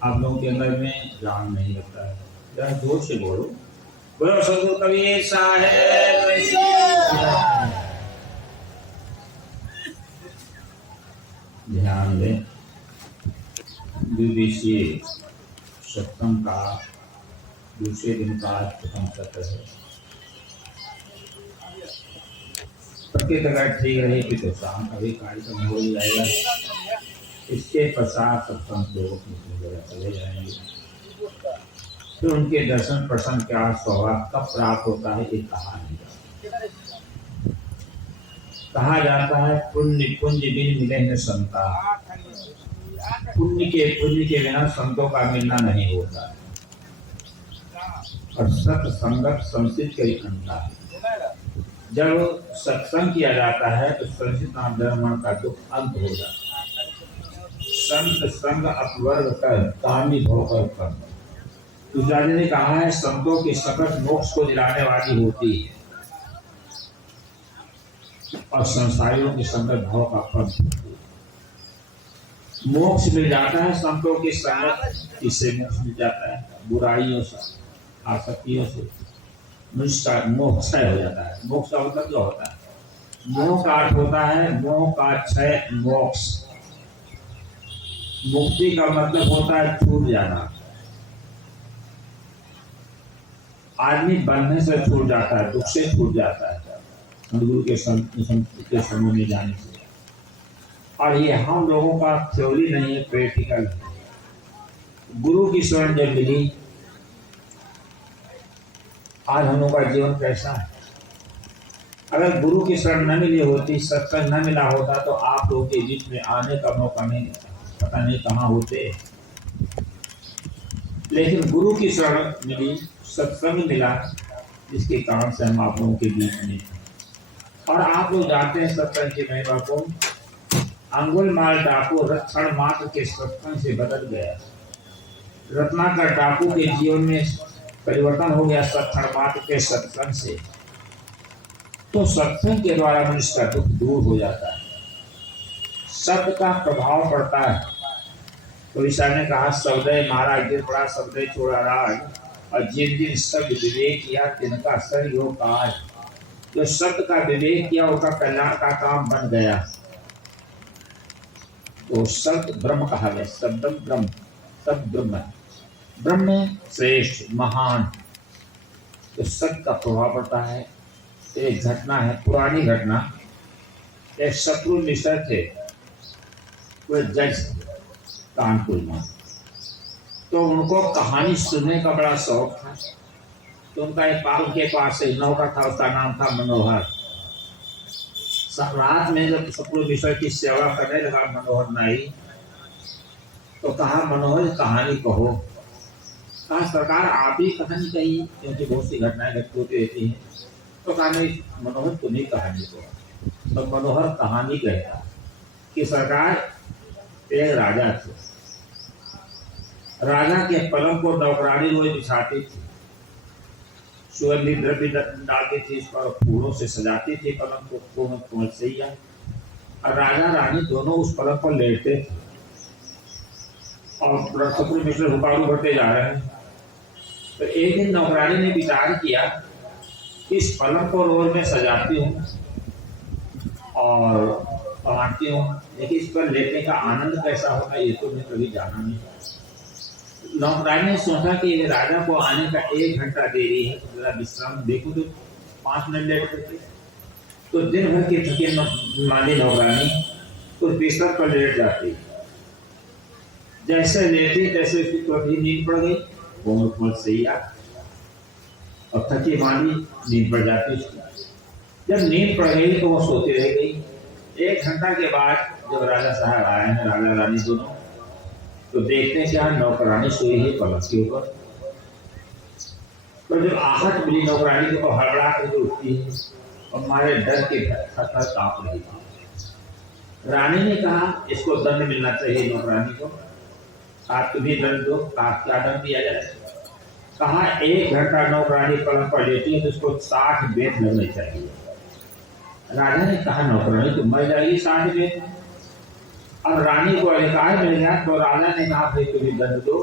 आप लोगों के अंदर में जान नहीं लगता है। जरा जोर से बोलो, बोलो सदगुरु कबीर साहेब। ध्यान दें, द्विदिवसीय सप्तम का दूसरे दिन का प्रथम सत्र है। प्रत्येक अगर ठीक रहेगी तो शाम का भी कार्यक्रम हो जाएगा। इसके पश्चात सप्तम लोग चले जाएंगे। तो उनके दर्शन प्रसन्न क्या सौभाग्य कब प्राप्त होता है ये कहा नहीं जाता। कहा जाता है पुण्य पुंज बिन मिले न संता। पुण्य के बिना संतों का मिलना नहीं होता है। और सत्संगत संसित कई अंता है। जब सत्संग किया जाता है तो संसित धर्म का दुख अंत हो जाता है। संत संग अपवर्ग कर कामी भोकर कर। तुलसी ने कहा है संतों की सकट मोक्ष को दिलाने वाली होती है और संसारियों की संगत भाव का फल होती है। मोक्ष मिल जाता है संतों की संगत। इससे मोक्ष मिल जाता है बुराइयों से, आसक्तियों से मनुष्य का मोह क्षय हो जाता है। मोक्ष का मतलब जो होता है, मोह का अर्थ होता है मोह का क्षय मोक्ष। मुक्ति का मतलब होता है छूट जाना। आदमी बनने से छूट जाता है, दुख से छूट जाता है गुरु के समूह में जाने से। और ये हम लोगों का थ्योरी नहीं है, प्रैक्टिकल है। गुरु की शरण जब मिली, आज हम लोगों का जीवन कैसा है। अगर गुरु की शरण न मिली होती, सत्संग न मिला होता तो आप लोगों के बीच में आने का मौका नहीं, पता नहीं कहाँ होते। लेकिन गुरु की शरण मिली, सत्संग मिला, जिसके कारण से हम आप लोगों के बीच में। और आप लोग जानते हैं सत्संग की महिमा को। अंगुल माल डाकू रक्षण मात्र के सत्संग से बदल गया। रत्नाकर डाकू के जीवन में परिवर्तन हो गया सत्संग मात्र के सत्संग से। तो सत्संग के द्वारा मनुष्य का दुख दूर हो जाता है, शब्द का प्रभाव पड़ता है। तो ईसा ने कहा शब्द महाराज दिन बड़ा शब्द छोड़ा राज, और जिन दिन शब्द विवेक किया तिनका सर योग काज। जो शब्द का विवेक किया उसका कल्याण का काम बन गया। तो शब्द ब्रह्म कहा गया, शब्द ब्रह्म, शब्द ब्रह्म, ब्रह्म श्रेष्ठ महान। तो सत्य का प्रभाव पड़ता है। एक घटना है, पुरानी घटना। एक शत्रु मिश्र थे, वे जज कानपुर में। तो उनको कहानी सुनने का बड़ा शौक था। तो उनका एक पाल के पास एक नौकर था, उसका नाम था मनोहर। रात में जब शत्रु मिश्र की सेवा करने लगा मनोहर नाई, तो कहा मनोहर कहानी कहो। कहा सरकार आप ही कहानी कही, क्योंकि बहुत सी घटनाएं घटित होती रहती हैं। तो कहा नहीं मनोहर तुम्हें कहानी कहो। तो मनोहर कहानी कहता कि सरकार एक राजा थे। राजा के पलंग को नौकरानी रोज बिछाती थी, सुगंधित द्रव्य डालती थी, इस पर फूलों से सजाती थी पलंग को सैया। और राजा रानी दोनों उस पलंग पर लेटते थे। और शत्रु मिश्र हुकारू बढ़ते जा रहे हैं। तो एक दिन नौकरानी ने विचार किया कि इस पलंग को रोज मैं सजाती हूँ और बांटती हूँ, लेकिन इस पर लेटने का आनंद कैसा होगा ये तो मैं कभी जाना नहीं। नौकरानी ने सोचा कि राजा को आने का 1 घंटा देरी है, तो जरा विश्राम देखो तो 5 मिनट लेट करते। तो दिन भर की थकी माली नौकरानी उस बिस्तर पर लेट जाती। जैसे लेटी तैसे उसकी कभी नींद पड़ गई, वो सही आ और थकी माली नींद पड़ जाती। जब नींद पड़ गई तो वो सोती रह गई। 1 घंटा के बाद जब राजा साहब आए हैं, राजा रानी दोनों, तो देखते हैं क्या नौकरानी सोई है पलंग के ऊपर। तो जब आहट मिली नौकरानी को, हड़बड़ा कर उठती है और हमारे डर के थर कांप रही थी। रानी ने कहा इसको दंड मिलना चाहिए नौकरानी को, आप तुम्हें दंड दो। क्या दंड दिया जाए? कहा 1 घंटा नौकरानी पलंग पर लेटी है तो उसको 60 बेत लगने चाहिए। राजा ने कहा नौकरानी तो मर जाएगी 60 बेत। अब रानी को अधिकार मिल गया तो राजा ने कहा भाई तुम्हें दंड दो,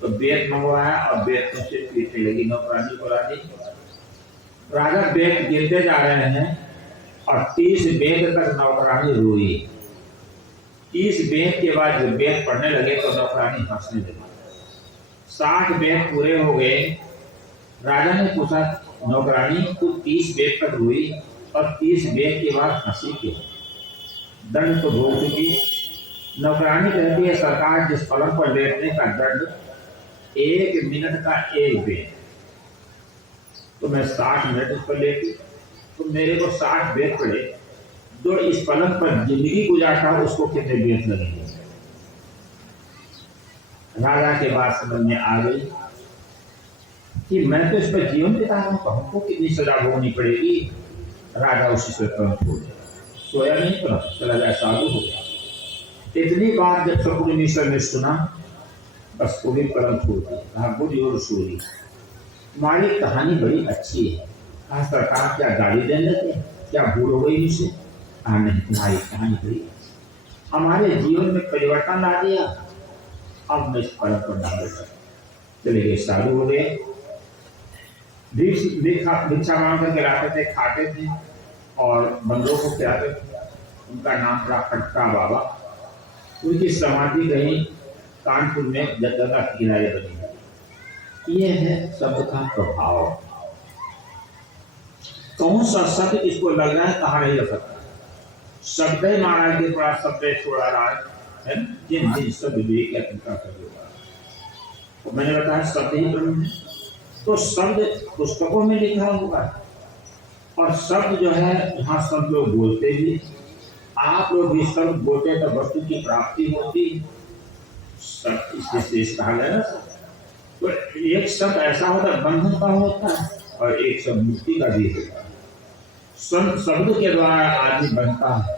तो बेत मंगवाया और बेत में से पीटने लगी नौकरानी को रानी। राजा बेत गिनते जा रहे हैं और 30 बेत तक नौकरानी रोई। 30 बेत के बाद जब बेत पढ़ने लगे तो नौकरानी हंसने लगी। 60 बेत पूरे हो गए। राजा ने पूछा नौकरानी तू 30 बेत तक रोई और 30 बेत के बाद हंसी क्यों? दंड तो भोग चुकी। नौकरानी कहती है सरकार जिस पलंग पर लेटने का दंड 1 मिनट का 1 बेत, तो मैं 60 मिनट इस पर लेटी, तो मेरे को 60 बेत पड़े, जो इस पलंग पर जिंदगी गुजारता उसको कितने बेत लगेंगे? राजा के बाद समझ में आ गई कि मैं तो इस पर जीवन बिता रहा हूं, तो हमको कितनी सजा भोगनी पड़ेगी। राजा उसी से तुरंत हो गया, सोया नहीं, तुरंत चला जाए, साधु हो गया। इतनी बात जब शकुनीश्वर ने सुना बस वो भी तुरंत हो गई। कहा बुढ़ी और सूरी तुम्हारी कहानी बड़ी अच्छी है। कहा सरकार क्या गाली देने लगे, क्या भूल हो गई मुझसे? कहा नहीं, तुम्हारी कहानी बड़ी हमारे जीवन में परिवर्तन ला दिया। अब मैं इस पलंग पर डाल चले गए, साधु हो गए। भिक्षा मांग करके लाते थे, खाते थे और बंदरों को खिलाते थे। उनका नाम था खटका बाबा। उनकी समाधि कहीं कानपुर में गंगा के किनारे बनी है। ये है शब्द का प्रभाव। कौन सा शब्द इसको लग रहा है, कहाँ नहीं लग सकता। शब्द महाराज के पास शब्द छोड़ा रहा है, जिन जिन शब्द विवेक या चिंता कर होगा। तो मैंने बताया शब्द ही ब्रह्म है, तो शब्द पुस्तकों में लिखा होगा और शब्द जो है यहाँ सब लोग बोलते भी, आप लोग भी शब्द बोलते तो वस्तु की प्राप्ति होती। शब्द इससे शेष कहा गया ना। तो एक शब्द ऐसा होता है बंधन का होता है और एक शब्द मुक्ति का भी होता है। शब्द के द्वारा आदमी बनता है।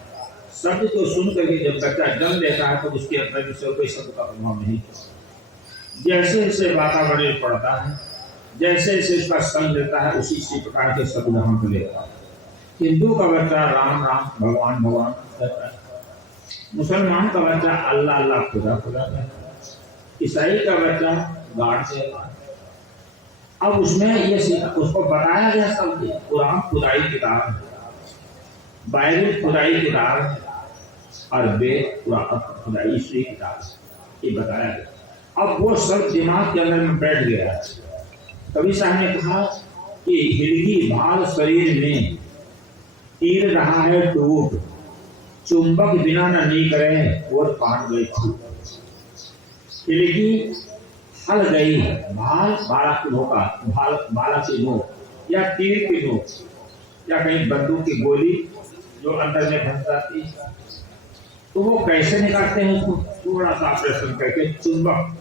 शब्द को सुन करके जब बच्चा जन्म लेता है तो उसके अंदर कोई शब्द का प्रभाव नहीं होता। जैसे जैसे वातावरण पड़ता है, जैसे जैसे उसका संग लेता है, उसी प्रकार के शब्द हम लेता है। हिंदू का बच्चा राम राम भगवान भगवान कहता है, मुसलमान का बच्चा अल्लाह अल्लाह खुदा खुदा कहता है, ईसाई का बच्चा गॉड से। अब उसमें ये उसको बताया गया सब। कुरान खुदाई किताब है, बाइबल खुदाई किताब है और वेद खुदाई ईश्वरी किताब है, ये बताया गया। अब वो सब दिमाग के अंदर में बैठ गया। कवि साहब ने कहा कि हिलगी भाल शरीर में तीर रहा है टूट, चुंबक बिना न नी करे और पान गई छूट। हिलगी हल गई भाल, बाला की नोका, भाल बाला की नोक या तीर की नोक या कहीं बंदूक की गोली जो अंदर में फंस जाती, तो वो कैसे निकालते हैं उसको? थोड़ा सा ऑपरेशन करके चुंबक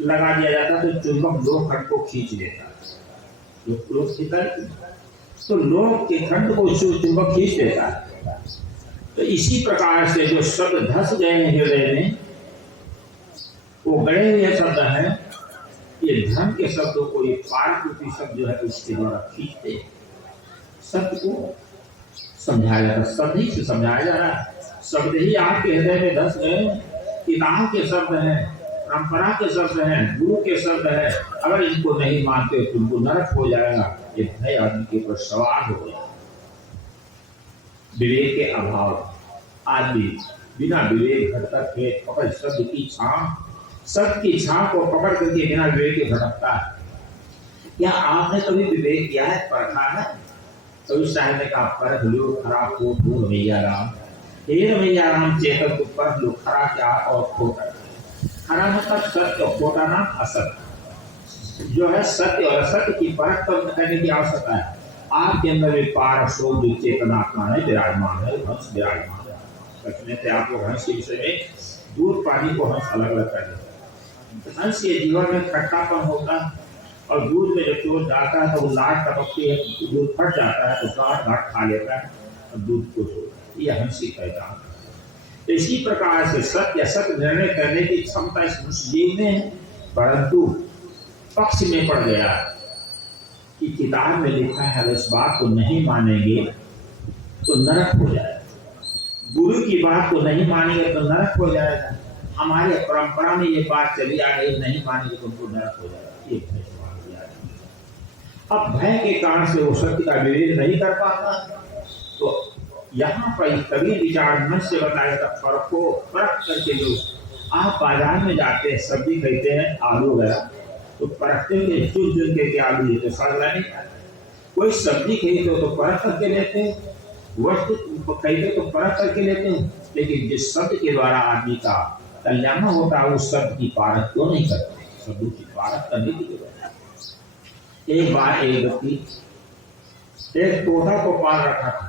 लगा दिया जाता, तो चुंबक दो खंड को खींच लेता। लोग खींचता है तो लोग के खंड को चुंबक खींच देता है। तो इसी प्रकार से जो शब्द धस गए हैं हृदय में, वो गए हुए शब्द है। ये धर्म के शब्दों को, ये पारकूटी शब्द जो है उसके द्वारा खींचते हैं। शब्द को समझाया जाता है, शब्द ही से समझाया जा रहा है। शब्द ही आपके हृदय में धस गए। किताब के शब्द हैं, परंपरा के शब्द हैं, गुरु के शब्द है। अगर इनको नहीं मानते तो तुमको नरक हो जाएगा। ये नए आदमी के ऊपर सवार हो गया। विवेक के अभाव आदमी बिना विवेक भटका के पकड़ शब्द की छाप को पकड़ करके बिना विवेक के भटकता है। क्या आपने कभी विवेक किया है, परखा है? कभी साहब ने कहा परख लो खराब को रमैया राम, हे रमैया राम चेतन को परख लो खरा क्या और खोटा। खरा मतलब सत्य और खोटा नाम असत्य। जो है सत्य और असत्य की परख करने की आवश्यकता है। आपके अंदर भी पारसो जो चेतनात्मा है विराजमान है, हंस विराजमान है। कहने थे आप लोग हंस के विषय में दूध पानी को हंस अलग अलग कर देते। हंस के जीवन में खट्टापन होता है और दूध में जब चोट जाता है तो वो लाट टपकती है, दूध फट जाता है तो गांठ गांठ खा लेता है और दूध को छोड़ता है। ये हंस की पहचान है। इसी प्रकार से सत्य असत्य निर्णय करने की क्षमता इस मनुष्य जीव में है, परंतु पक्ष में पड़ गया कि किताब में लिखा है अगर इस बात को नहीं मानेंगे तो नरक हो जाए। गुरु की बात को नहीं मानेंगे तो नरक हो जाएगा। हमारे परंपरा में ये बात चली आ रही, नहीं मानेंगे तो उनको नरक हो जाएगा। ये भय सवाल किया है। अब भय के कारण से वो सत्य का विवेक नहीं कर पाता। तो यहाँ पर कभी विचार मन से बताया था, फर्क को परख करके लो। आप बाजार में जाते हैं, सब्जी खरीदते हैं, आलू वगैरह, तो परखते हैं चुन चुन के आलू ये तो सागला नहीं है। कोई सब्जी खरीदते हो तो परख करके लेते हैं, वस्तु खरीदते तो परख करके लेते हैं। लेकिन जिस शब्द के द्वारा आदमी का कल्याण होता है उस शब्द की पारख क्यों नहीं करते? शब्दों की पारख करने की जरूरत है। एक बार एक व्यक्ति एक तोता को पाल रखा था।